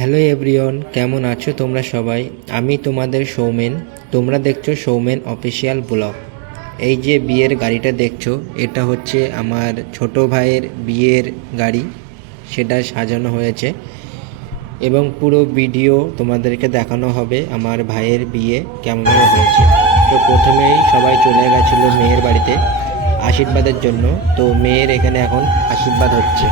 Hello everyone, কেমন আছো তোমরা সবাই? আমি তোমাদের সৌমেন। তোমরা দেখছো সৌমেন অফিসিয়াল ব্লগ। এই যে বিয়ের গাড়িটা দেখছো, এটা হচ্ছে আমার ছোট ভাইয়ের বিয়ের গাড়ি। সেটা সাজানো হয়েছে এবং পুরো ভিডিও তোমাদেরকে দেখানো হবে আমার ভাইয়ের বিয়ে কেমনভাবে হয়েছে। তো প্রথমেই সবাই চলে গেছিলো মেয়ের বাড়িতে আশীর্বাদের জন্য। তো মেয়ের এখানে এখন আশীর্বাদ হচ্ছে।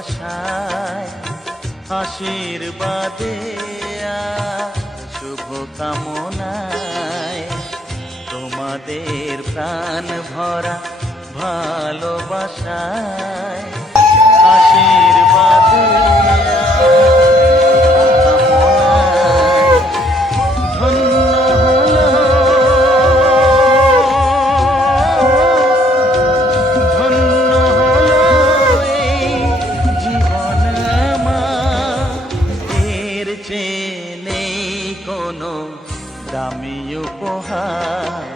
ভালোবাসায় আশীর্বাদে আর শুভ কামনায় তোমাদের প্রাণ ভরা ভালোবাসায় আশীর্বাদে দামি উপহার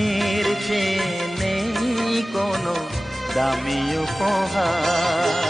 এর চেয়ে নেই কোনো দামি উপহার।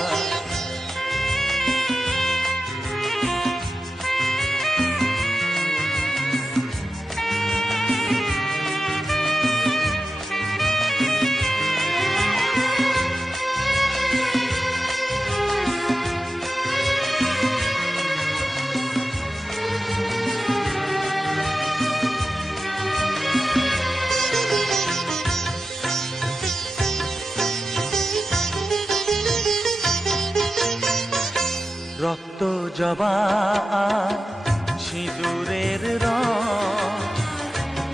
রক্ত জবা সিঁদুরের রং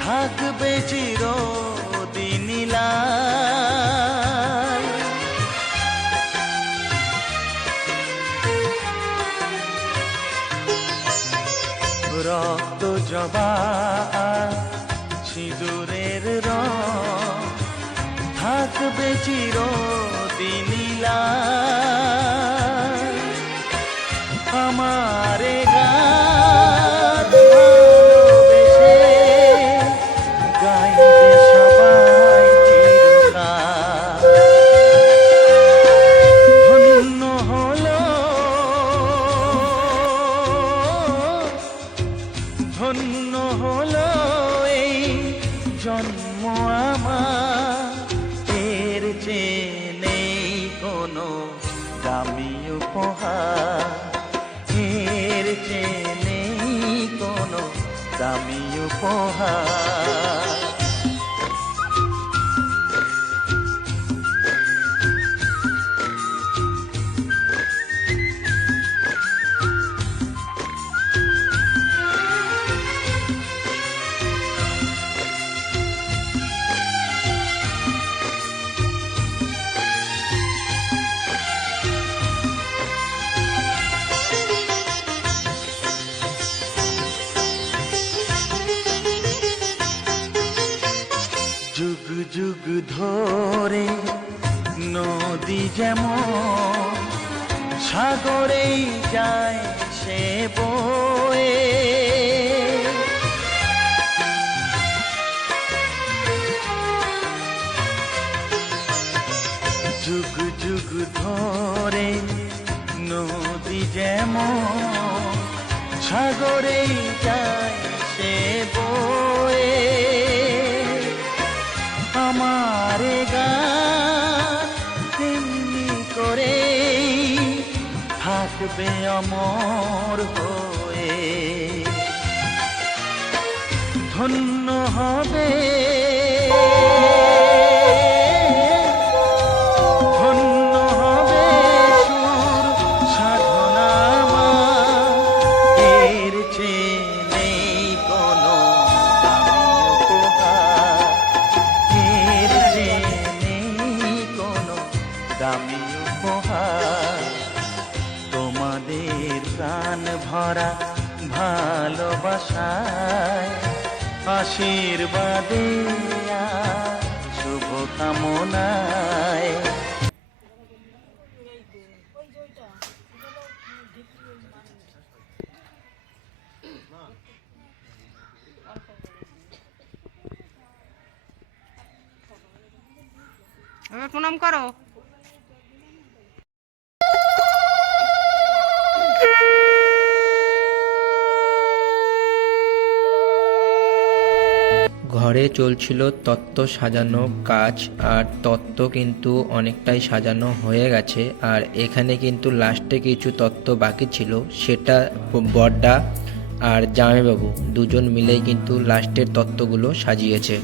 থাকবে চিরদিন লাল। রক্ত জবা সিঁদুরের রং থাকবে চিরদিন লাল। আমারে গান ভালোবেসে গাইবে সবাই চিরকাল। ধন্য হলো ধন্য হলো এই জন্ম আমার, এর চেয়ে নেই কোনো দামি উপহার, এর চেয়ে নেই কোনো দামি উপহার। যুগ যুগ ধরে নদী যেমন সাগরেই যায় সে বয়ে, যুগ যুগ ধরে নদী যেমন সাগরেই যায় সে বয়ে। আমারে গান তেমনি করে থাকবে অমর হয়ে, ধন্য হবে ধন্য হবে সুর সাধনা আমার, এর চেয়ে নেই কোনো দামি উপহার, এর চেয়ে নেই কোনো দামি উপহার। তোমাদের প্রাণ ভরা ভালোবাসায় আশীর্বাদে আর শুভ কামনায়। এবার প্রণাম করো। ঘরে চলছিল তত্ত্ব সাজানো কাজ, আর তত্ত্ব কিন্তু অনেকটাই সাজানো হয়ে গেছে। আর এখানে কিন্তু লাস্টে কিছু তত্ত্ব বাকি ছিল, সেটা বড়দা আর জামাইবাবু দুজন মিলেই কিন্তু লাস্টের তত্ত্বগুলো সাজিয়েছে।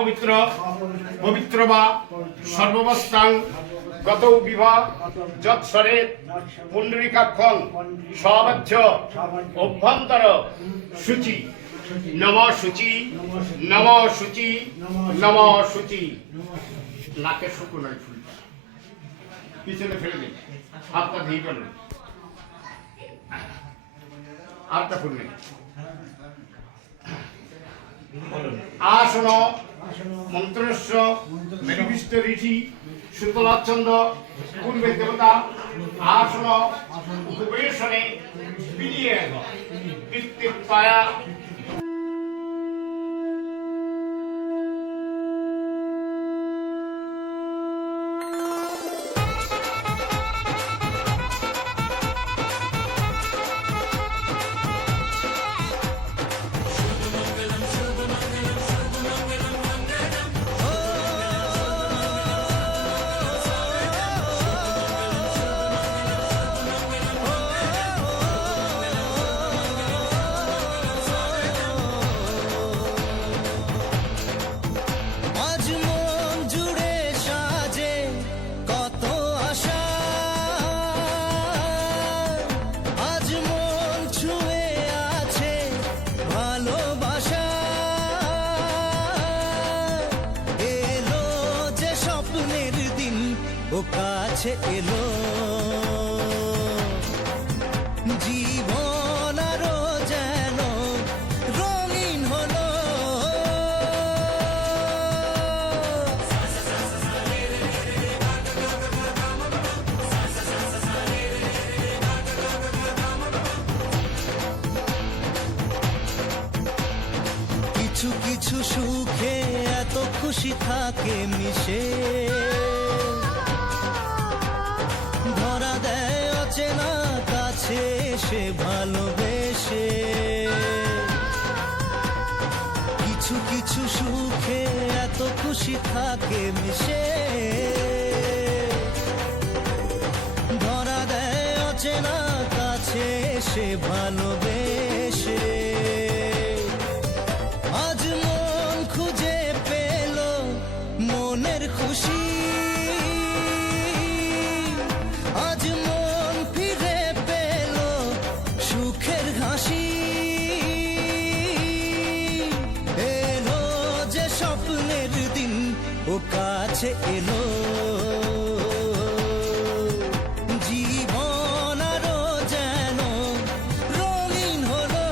অপবিত্র পবিত্র বা সর্ববস্থাং গত বিবাহ যৎসরে পুণ্ডরিকাক্ষং সবাহ্য অভ্যন্তর শুচি নম শুচি নম শুচি নম শুচি। নাকে শুকনো নয় ফুলটা পিছনে ফেলে দিন, হাতটা ধীর করুন, আটটা ফুল নেই। আসন মন্ত্রস্য মেরুবিষ্ট ঋষি সুতলাচ্ছন্দ পূর্বে দেবতা আসন উপবেশনে বিলিয়ে পায়া। আজ মন জুড়ে সাজে কত আশা, আজ মন ছুঁয়ে আছে ভালোবাসা। এলো যে স্বপ্নের দিন ও কাছে এলো, জীবন আরো যেন রঙিন হলো। কিছু কিছু সুখে এত খুশি থাকে মিশে, ধরা দেয় অচেনা কাছে সে ভালোবেসে। কিছু কিছু সুখে এত খুশি থাকে মিশে, ধরা দেয় অচেনা কাছে সে ভালোবেসে। আজ মন খুঁজে পেল মনের খুশি, আজ মন ফিরে পেল সুখের হাসি। এলো যে স্বপ্নের দিন ও কাছে এলো, জীবন আরো যেন রঙিন হলো।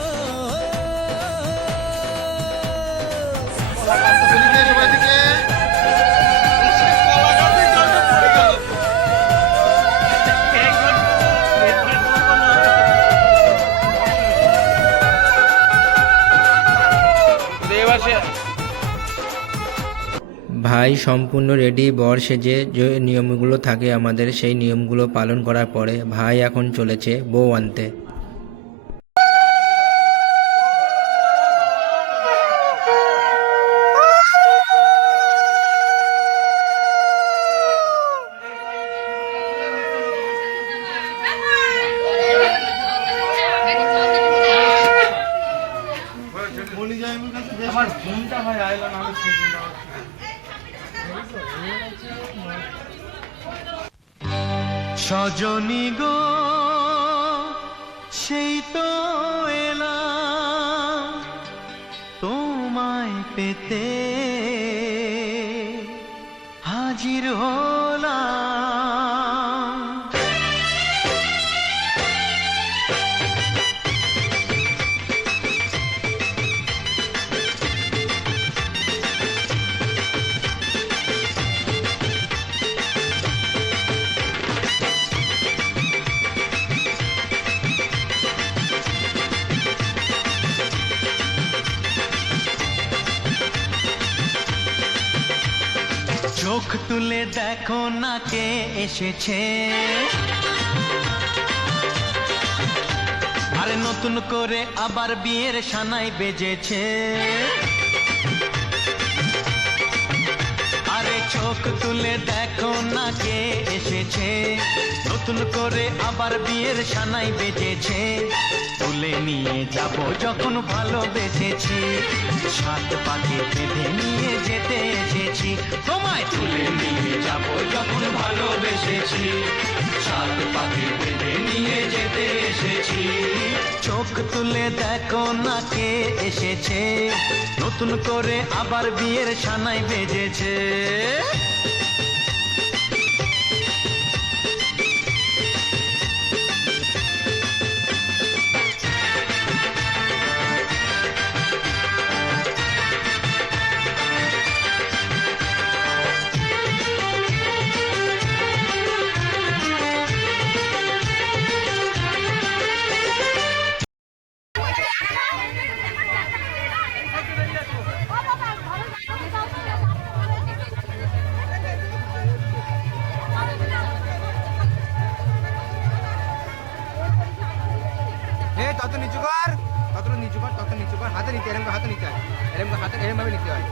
ভাই সম্পূর্ণ রেডি বর সেজে। যে নিয়মগুলো থাকে আমাদের, সেই নিয়মগুলো পালন করার পরে ভাই এখন চলেছে বউ আনতে। আমার ঘুমটা হয় আইলো না, আমি সজনী গো সেই তো এলাম তোমায় পেতে, হাজির হলাম। চোখ তুলে দেখো না কে এসেছে, আরে নতুন করে আবার বিয়ের সানাই বেজেছে। আরে চোখ তুলে দেখো না কে এসেছে, নতুন করে আবার বিয়ের সানাই বেজেছে। তুলে নিয়ে যাব যখন ভালোবেসেছি, সাত পাকে বেঁধে নিয়ে যেতে এসেছি। তোমায় তুলে নিয়ে যাব যখন ভালোবেসেছি, সাত পাকে বেঁধে নিয়ে যেতে এসেছি। চোখ তুলে দেখো না কে এসেছে, নতুন করে আবার বিয়ের সানাই বেজেছে। তত নিচু কর, তত নিচু কর, তত নিচু কর। হাতে নিতে, এরকম হাতে নিতে হয়, এরকম হাতে এরকম ভাবে নিতে হয়।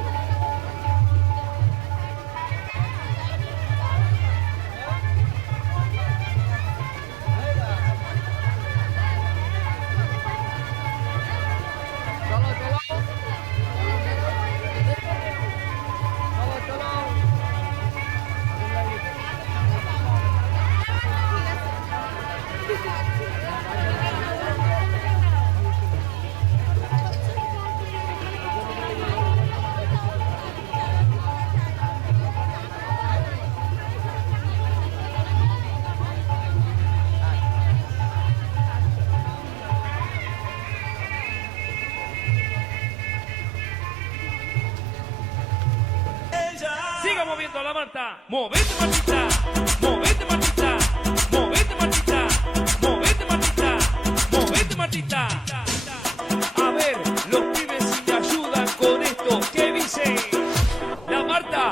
Siga moviendo la Marta, movete Martita, movete Martita, movete Martita, movete Martita, movete Martita. A ver, los pibes si me ayudan con esto, ¿qué dice? La Marta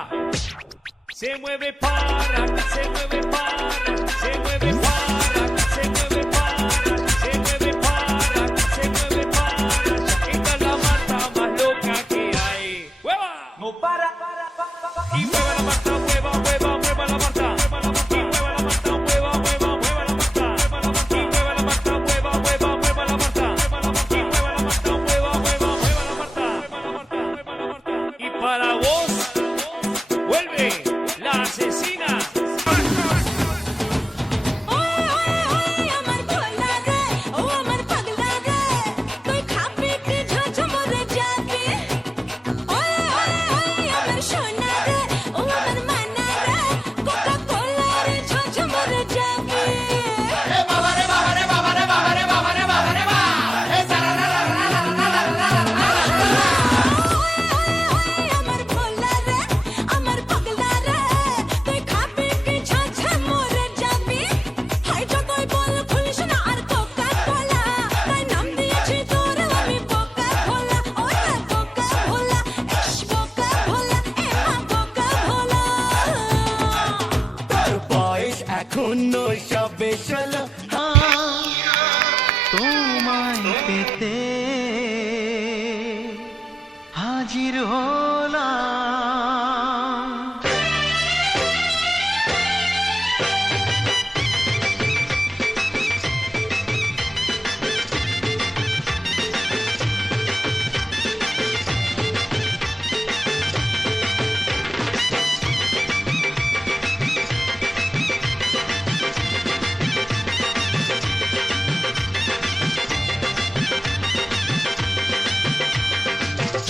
se mueve para, se mueve para, se mueve para, se mueve para, se mueve para, se mueve para. Esta es la Marta más loca que hay. ¡Hueva! No para. Y mueva la Marta, mueva, mueva, mueva la Marta, mueva la Marta, y mueva la Marta, mueva, mueva, mueva la Marta, mueva la Marta, y mueva la Marta, mueva, mueva, mueva la Marta, mueva la Marta, y mueva la Marta, mueva, mueva, mueva la Marta, mueva la Marta, mueva la Marta. Y para vos vuelve la asesina. এখনো সবে চলো তোমায় পেতে হাজির হলাম।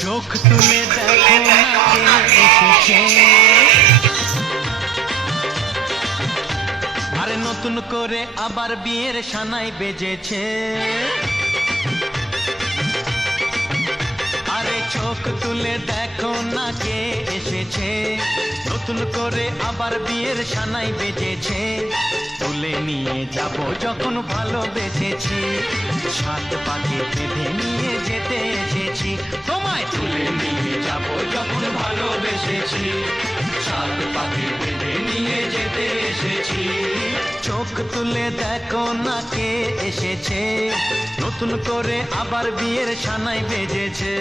চোখ তুলে দেখো না কে এসেছে, আরে নতুন করে আবার বিয়ের সানাই বেজেছে। আরে চোখ তুলে দেখো না কে এসেছে, নতুন করে আবার বিয়ের সানাই বেজেছে। তুলে নিয়ে যাব যখন ভালোবেসেছি, সাত পাকে বেঁধে নিয়ে যেতে এসেছি। তোমায় তুলে নিয়ে যাব যখন ভালোবেসেছি, সাত পাকে বেঁধে নিয়ে যেতে এসেছি। চোখ তুলে দেখো না কে এসেছে, নতুন করে আবার বিয়ের সানাই বেজেছে।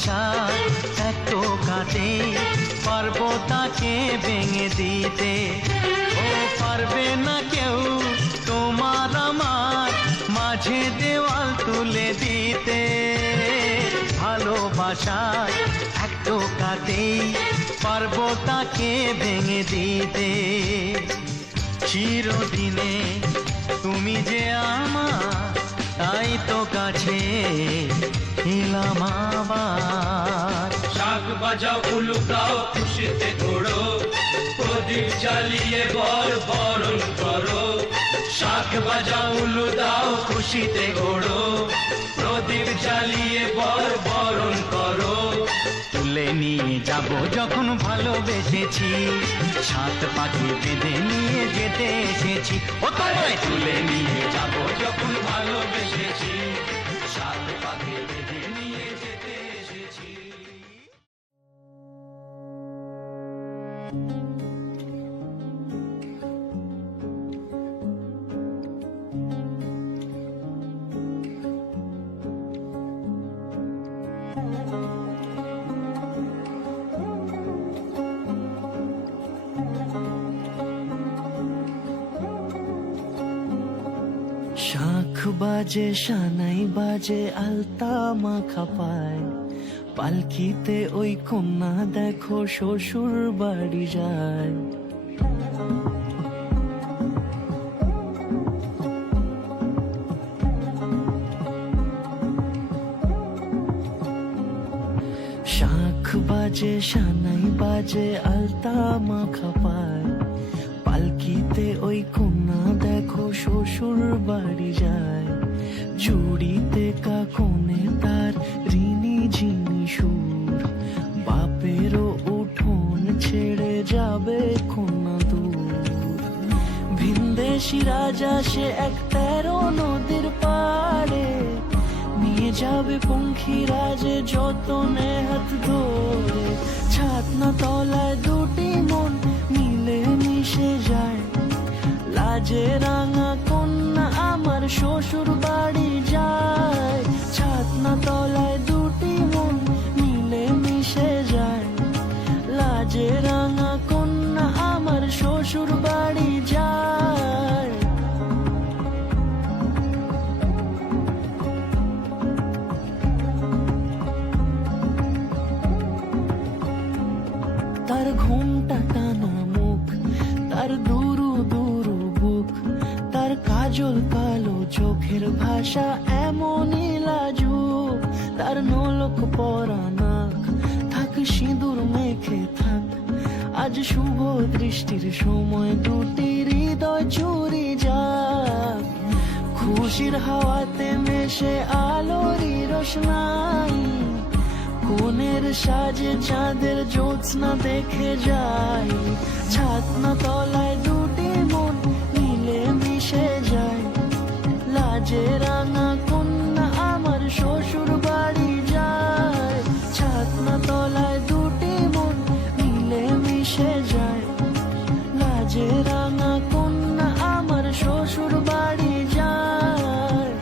ভালোবাসার এত কাটে পারবো তাকে ভেঙে দিতে ও পারবে না কেউ তোমার আমার মাঝে দেওয়াল তুলে দিতে ভালোবাসার এত কাটে পারবো তাকে ভেঙে দিতে চিরদিনে তুমি যে আমার তাই তো কাছে এলাম আবার শাক বাজাও উলুকাও খুশিতে ঘোড়ো প্রদীপ জ্বালিয়ে বরণ করো শাক বাজাও উলু দাও খুশিতে ঘোড়ো প্রদীপ জ্বালিয়ে বরণ করো তুলে নিয়ে যাব যখন ভালোবেসেছি সাত পাখি বেঁধে নিয়ে যেতে এসেছি ও তোমায় তুলে নিয়ে যাব যখন ভালোবেসেছি সাত পাখি বেঁধে নিয়ে যেতে এসেছি শাখ বাজে সানাই বাজে আলতা মাখা পায় পালকিতে ওই কন্যা দেখো শ্বশুর বাড়ি যায় শাখ বাজে সানাই বাজে আলতা মাখা পায় পালকিতে ওই কন্যা দেখো শ্বশুর বাড়ি যায় জুড়িতে কাকনে তার ঋণী ঝিনি সুর বাপেরও উঠোন ছেড়ে যাবে কন্যা দূর ভিনদেশি রাজা সে এক 13 নদীর পাড়ে নিয়ে যাবে পঙ্খী রাজে যতনে হাত ধরে ছাতনা তলায় দুটি মন মিলে মিশে যায় লাজে রাঙা কন্যা আমার শ্বশুর বাড়ি যায় ছাতনা তলায় দুটি মন মিলে মিশে যায় লাজে রাঙা কন্যা আমার শ্বশুর বাড়ি যায় তার ঘুমটা টানা মুখ তার দুরু দুরু বুক তার কাজল কালো চোখের ভাষা এমনই লাজুক তার নোলক পরা নাক থাক সিঁদুর মেখে থাক আজ শুভ দৃষ্টির সময় দুটি হৃদয় চুরি যাক খুশির হাওয়াতে মেশে আলোরই রোশনাই কোনের সাজে চাঁদের জ্যোৎস্না দেখে যাই ছাতনা তলায় দুটি মন মিলে মিশে যায় লাজে রাঙা কন্যা আমার শ্বশুর বাড়ি যায় ছাতনা তলায় দুটি মন মিলে মিশে যায় লাজে রাঙা কন্যা আমার শ্বশুর বাড়ি যায়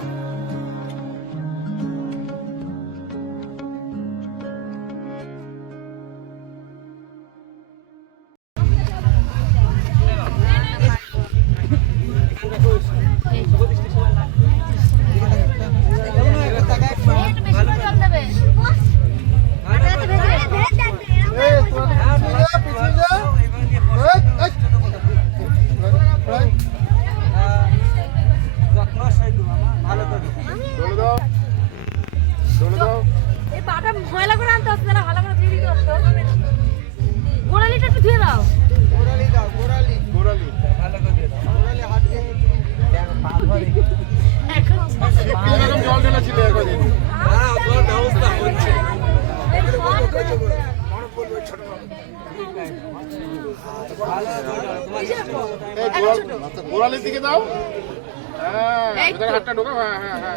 এই পাটা ময়লা করে আনতে হচ্ছে না ভালো করে ধুয়ে দিতে হতো গোড়ালিটা একটু ধুয়ে দাও জল ঢেলা ছিল একদিন গোড়ালির দিকে দাও হ্যাঁ হাতটা ঢোকাও হ্যাঁ হ্যাঁ হ্যাঁ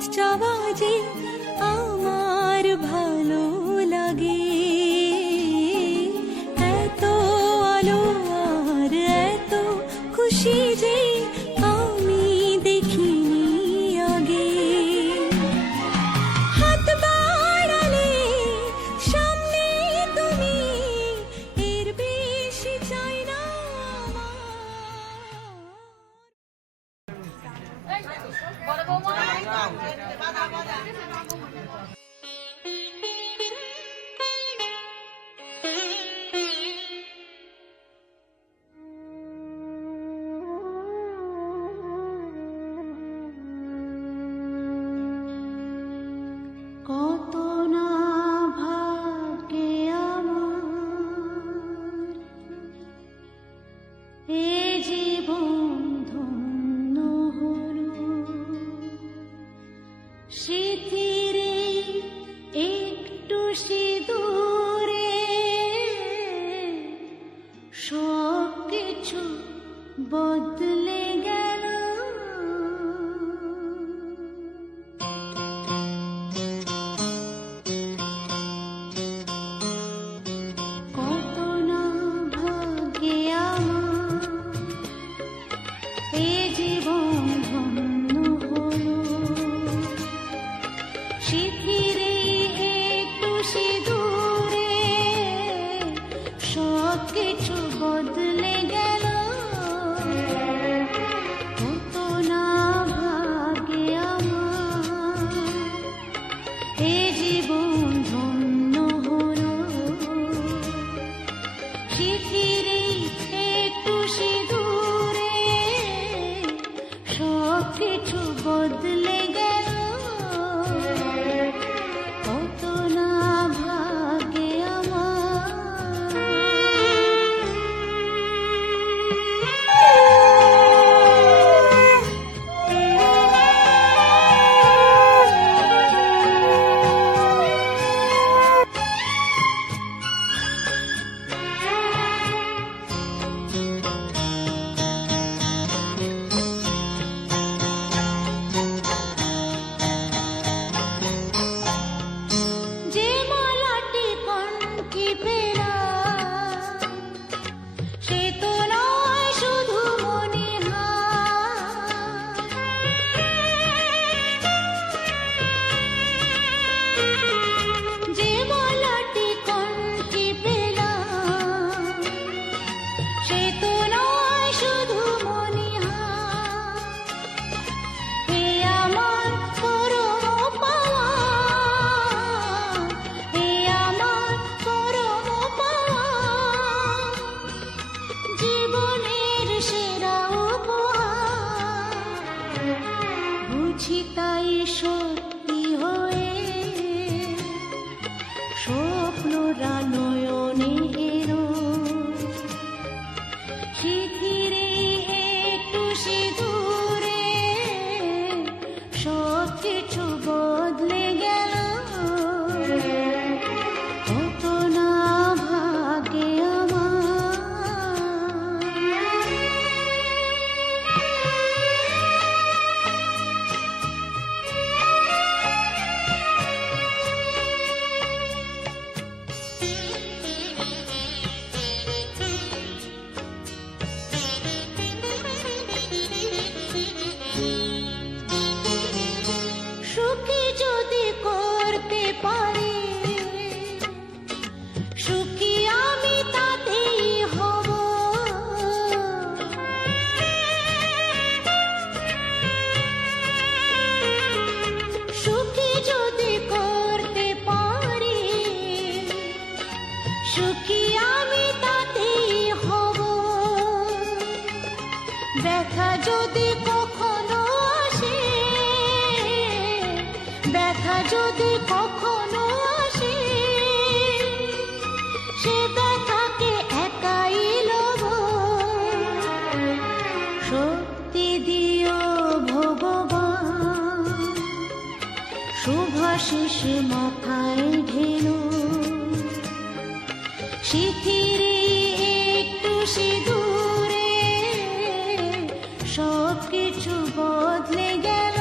সহজ চাওয়া যে আমার ভালো লাগে, এত আলো আর এত খুশি যে আমি দেখিনি আগে। হাত বাড়ালে সামনে তুমি, এর বেশি চাই না আমার। কত না ভাগ্যে আমার এ জীবন ধন্য হলো, স্মৃতির একটু সিঁদুরে সব কিছু বদলে গেল। কত না ভাগ্যে আমার এ জীবন ধন্য হলো, স্মৃতির একটু সিঁদুরে সব কিছু বদলে গেল। কত না ভাগ্যে আমার এ জীবন ধন্য হলো, স্মৃতির একটু সিঁদুরে সব কিছু বদলে গেল। কত না ভাগ্যে আমার। যে মালাটি কণ্ঠে পেলাম, সে তো নয় শুধু মনে হয়। যে মালাটি কণ্ঠে পেলাম, সে তো নয় শুধু মনে হয়। এ আমার পরম পাওয়া, এ আমার পরম পাওয়া, জীবনের সেরা উপহার। বুঝি তাই সত্যি হয়ে স্বপ্নরা নয়নে এলো, স্মৃতির একটু সিঁদুরে সব কিছু বদলে গেল। কত না ভাগ্যে আমার। সুখী যদি করতে পারি, সুখী আমি তাতেই হব। সুখী যদি করতে পারি, সুখী আমি তাতেই হব। ব্যথা যদি কখনো আসে, ব্যথা যদি কখনো আসে, সে ব্যথাকে একাই লব। শক্তি দিও ভগবান, শুভাশিস মাথায় ঢেলো, স্মৃতির একটু সিঁদুরে সব কিছু বদলে গেল।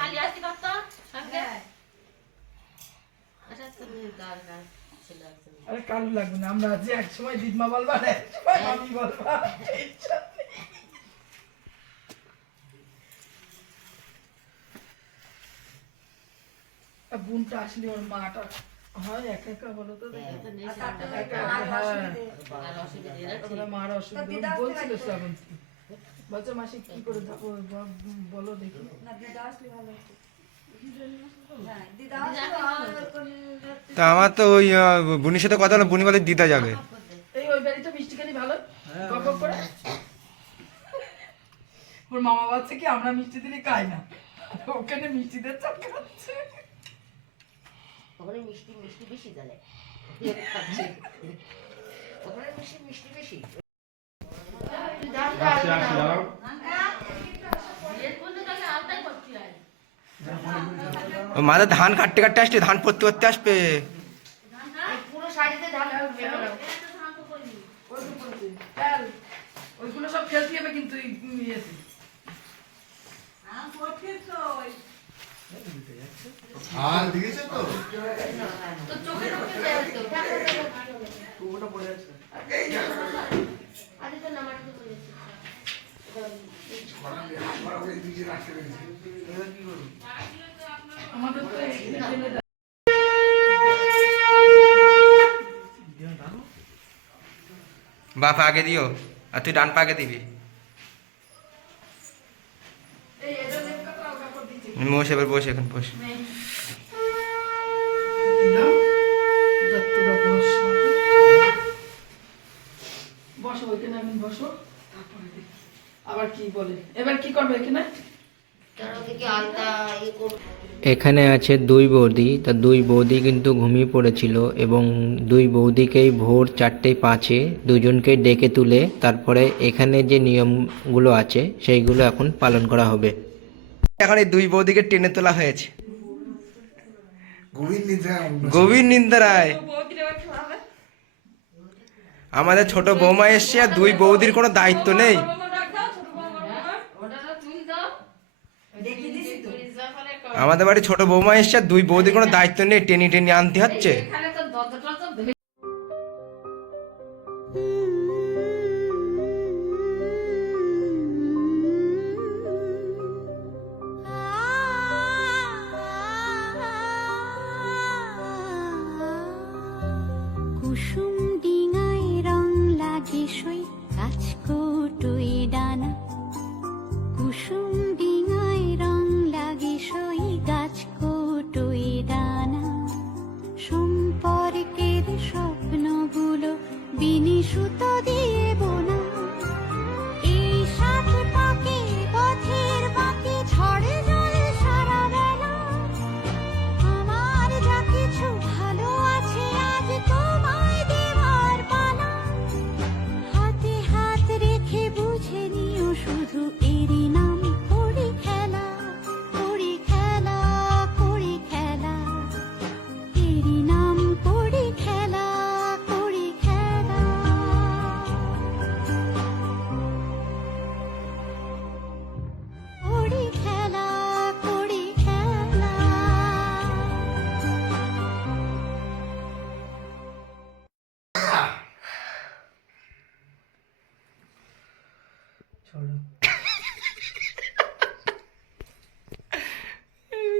খালি আসতে পারতো সঙ্গে আরে কালু লাগবে না, আমরা আছি এক সময় দিদমা বলবা আর এক সময় মামি বলবা। বোনটা আসলে ওর মাটা হয় একা একা বলো তো দেখি। একা একা, হ্যাঁ। ওরা মার অসুবিধা বলছিল শ্রাবন্তী, বলছে মাসি কি করে যাবো বলো দেখি। তা আমার তো ওই বুনির সাথে কথা হলো, বুনি বলে দিদা যাবে। এই ওই বাড়িতে মিষ্টিখানি ভালো গপ গপ করে। ওর মামা বলছে কি আমরা মিষ্টি দিলে খাই না, ওখানে মিষ্টিদের চাপ খাচ্ছে। ওখানে মিষ্টি মিষ্টি বেশি জানে ওখানে মিষ্টি মিষ্টি বেশি ও মাঝে ধান কাটতে কাটতে আসলে ধান পড়তে পড়তে আসবে। পুরো শাড়িতে ধান ওইগুলো সব ফেলতে হবে কিন্তু ইয়েতে। আর দিয়েছে তো আমাদের তো বাপ আগে দিও আর তুই ডান পাকে দিবি। বস এবার বস, এখন বস। বসো ওইখানে, আমি বসো তারপরে দেখি। আবার কি বলে এবার কি করবে এখানে? এখানে আছে দুই বৌদি, তা দুই বৌদি কিন্তু ঘুমিয়ে পড়েছিল এবং দুই বৌদিকেই ভোর 4:05 দুজনকে ডেকে তুলে তারপরে এখানে যে নিয়মগুলো আছে সেইগুলো এখন পালন করা হবে। এখন এই দুই বৌদিকে টেনে তোলা হয়েছে গভীর নিদ্রা গভীর নিন্দারায়। আমাদের ছোট বৌমা এসছে আর দুই বৌদির কোনো দায়িত্ব নেই। আমাদের বাড়ি ছোট বৌমা এসছে আর দুই বৌদির কোনো দায়িত্ব নেই, টেনে টেনে আনতে হচ্ছে। কুসুম ডিঙায় রং লাগে সই কাছ কোটোই ডানা, কুসুম ডিঙায় রং লাগে সই গাছ কোটোই ডানা, সম্পর্কের স্বপ্নগুলো বিনি সুতো দিয়ে বোনা, এই সাথে পাকে পথের বাকি ঝড়ে জলে সারা বেলা, আমার যা কিছু ভালো আছে আজ তোমায় দেওয়ার পালা, হাতে হাত রেখে বুঝে নিও শুধু এরই নাম করি খেলা, করি খেলা, করি খেলা, এরই নাম করি খেলা, করি খেলা। করি খেলা, করি খেলা।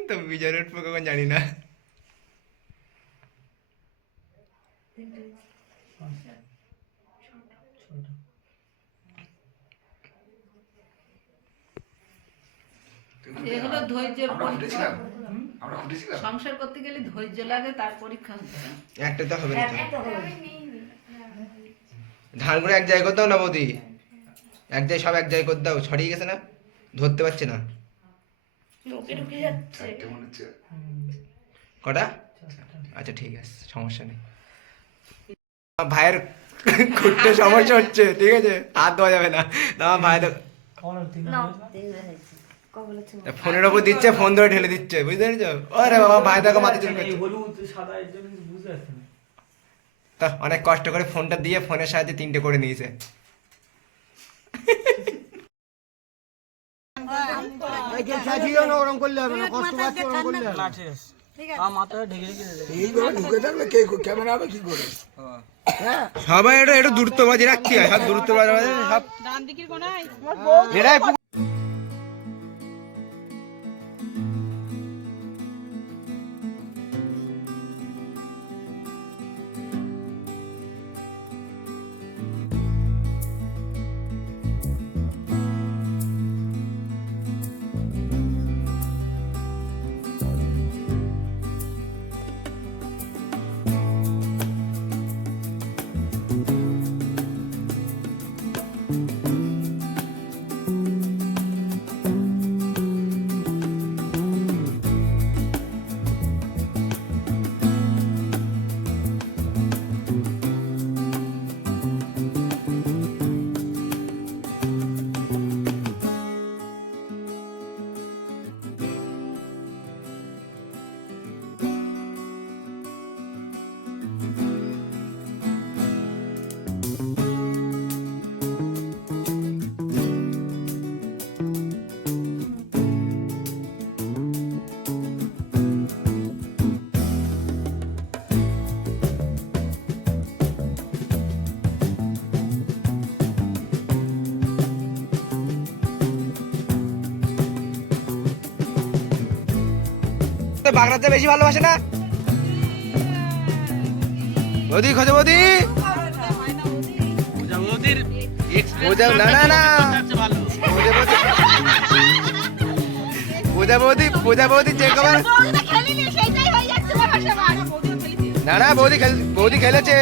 তো বিজয় উঠবো কখন জানি না। এগুলো ধৈর্যের আমরা পরীক্ষা। ফুটেছিলাম আমরা ফুটেছিলাম সংসার করতে গেলে ধৈর্য লাগে, তার পরীক্ষা হতে হয়। একটা তো হবে না তো। ধানগুলো এক জায়গায় করতে দাও না বৌদি, এক জায়গায় সব এক জায়গায় করতে দাও, ছড়িয়ে গেছে না, ধরতে পারছে না। চারটে মনে হচ্ছে কটা? আচ্ছা ঠিক আছে, সমস্যা নেই। আমার ভাইয়ের খুঁটতে সমস্যা হচ্ছে, ঠিক আছে, হাত দেওয়া যাবে না। আমার ভাই ফোনের ওপর দিচ্ছে, ফোন ধরে ঢেলে দিচ্ছে, বুঝতে পেরেছো? আরে বাবা, ভাই দেখো মাথা চুল করছে। তা অনেক কষ্ট করে ফোনটা দিয়ে ফোনের সাহায্যে 3টে করে নিয়েছে। সবাই এটা একটু দূরত্ব বাজি রাখছি, সব দূরত্ব বাজি সব এরাই বাগড়াতে বেশি ভালোবাসে না। বৌদি খোঁজো, বৌদি না না না পূজা বৌদি যে খবর না না বৌদি খেলেছে,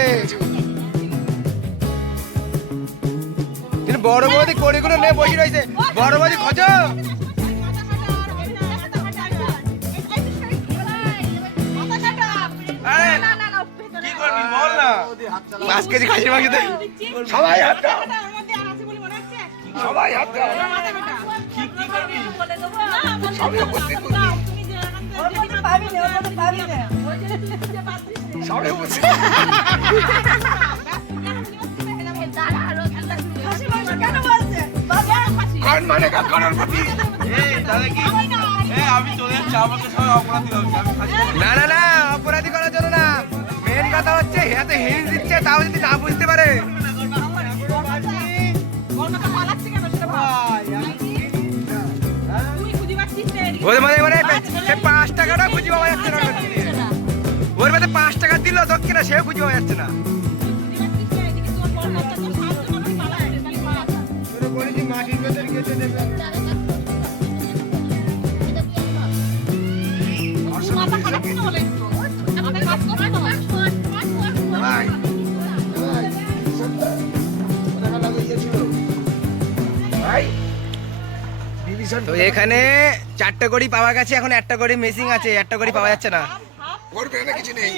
কিন্তু বড় বৌদি কড়িগুলো নিয়ে বসে রয়েছে। বড় বৌদি খোঁজো, পাঁচ কেজি খাসির মাংস দে। সবাই হাত দাও, সবাই হাত দাও, সবাই উপস্থিত, সবাই উপস্থিত। কারণ মানে কারণ না না না অপরাধী করার জন্য না, মেন কথা হচ্ছে হাতে হিন্স দিচ্ছে, তাও যদি না বুঝতে পারে। মানে 5 টাকাটা খুঁজে পাওয়া যাচ্ছে না, ওর মধ্যে 5 টাকা দিল দক্ষিণা, সেও খুঁজে পাওয়া যাচ্ছে না। মাটির ভেতর গেছে দেবে তো এখানে 4টা কড়ি পাওয়া গেছে, এখন 1টা কড়ি মিসিং আছে, 1টা কড়ি পাওয়া যাচ্ছে না। কিছু নেই,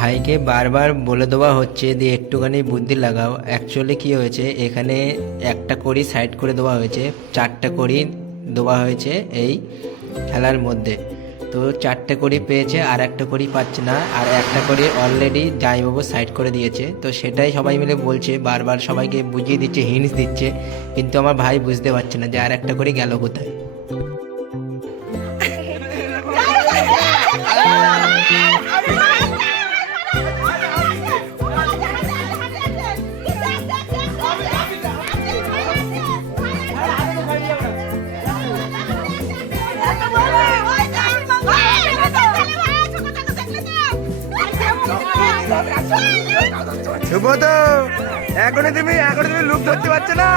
ভাইকে বারবার বলে দেওয়া হচ্ছে যে একটুখানি বুদ্ধি লাগাও। অ্যাকচুয়ালি কি হয়েছে, এখানে 1টা কড়ি সাইড করে দেওয়া হয়েছে, 4টা কড়ি দেওয়া হয়েছে এই খেলার মধ্যে। তো 4টে কড়ি পেয়েছে, আর 1টা কড়ি পাচ্ছে না, আর 1টা কড়ি অলরেডি জামাইবাবু সাইড করে দিয়েছে। তো সেটাই সবাই মিলে বলছে, বারবার সবাইকে বুঝিয়ে দিচ্ছে, হিন্টস দিচ্ছে, কিন্তু আমার ভাই বুঝতে পারছে না যে আর 1টা কড়ি গেল কোথায়। শুভ তো এখনই তুমি লুক ধরতে পারছো না।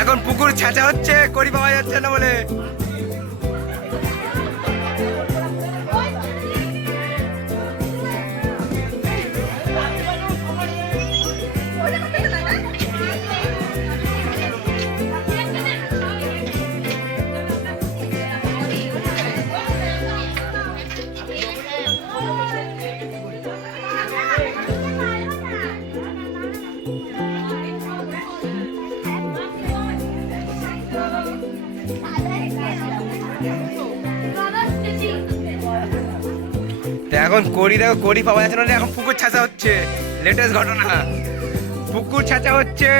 এখন পুকুর ছেঁচা হচ্ছে, কড়ি পাওয়া যাচ্ছে না বলে। তো এখন করি দেখো, করি পাওয়া যাচ্ছে না, এখন পুকুর ছাঁচা হচ্ছে। লেটেস্ট ঘটনা, পুকুর ছাঁচা হচ্ছে।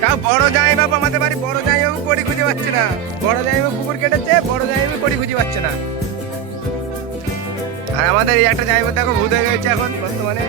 তাও বড় জামাইবাবু, আমাদের বাড়ি বড় জামাইবাবু করি খুঁজে পাচ্ছে না। বড় জামাইবাবু পুকুর কেটেছে, বড় জামাইবাবু করি খুঁজে পাচ্ছে না। আর আমাদের এই একটা জামাইবাবু দেখো ভূত হয়ে গেছে এখন বর্তমানে।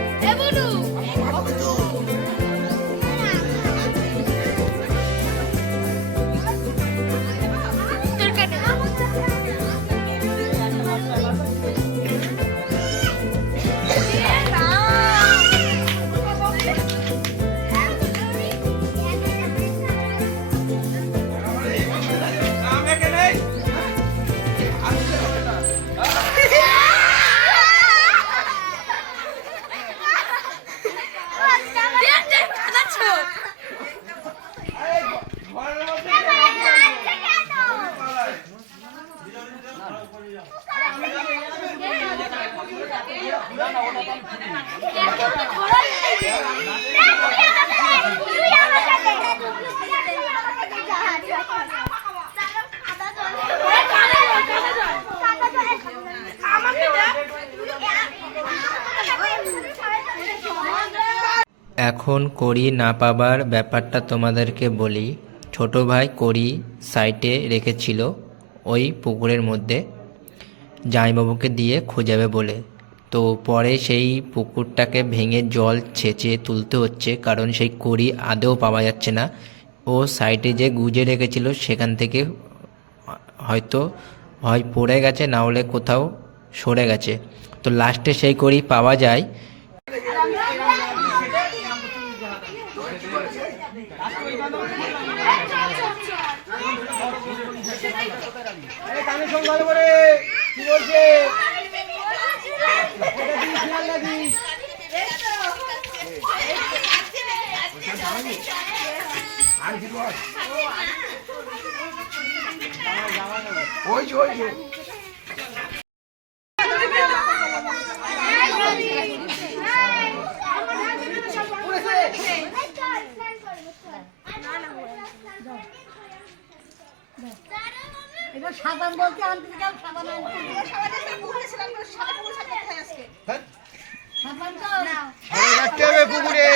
এখন কড়ি না পাবার ব্যাপারটা তোমাদেরকে বলি। ছোট ভাই কড়ি সাইটে রেখেছিল ওই পুকুরের মধ্যে জামাইবাবুকে দিয়ে খোঁজাবে বলে। তো পরে সেই পুকুরটাকে ভেঙে জল ছেঁচে তুলতে হচ্ছে, কারণ সেই কড়ি আদৌ পাওয়া যাচ্ছে না। ও সাইটে যে গুজে রেখেছিল সেখান থেকে হয়তো হয় পড়ে গেছে, না হলে কোথাও সরে গেছে। তো লাস্টে সেই কড়ি পাওয়া যায়। সাবান বলতে আনতে যাও, সাবান আনতে সাবান তো নাও। রাখতে হবে পুকুরে।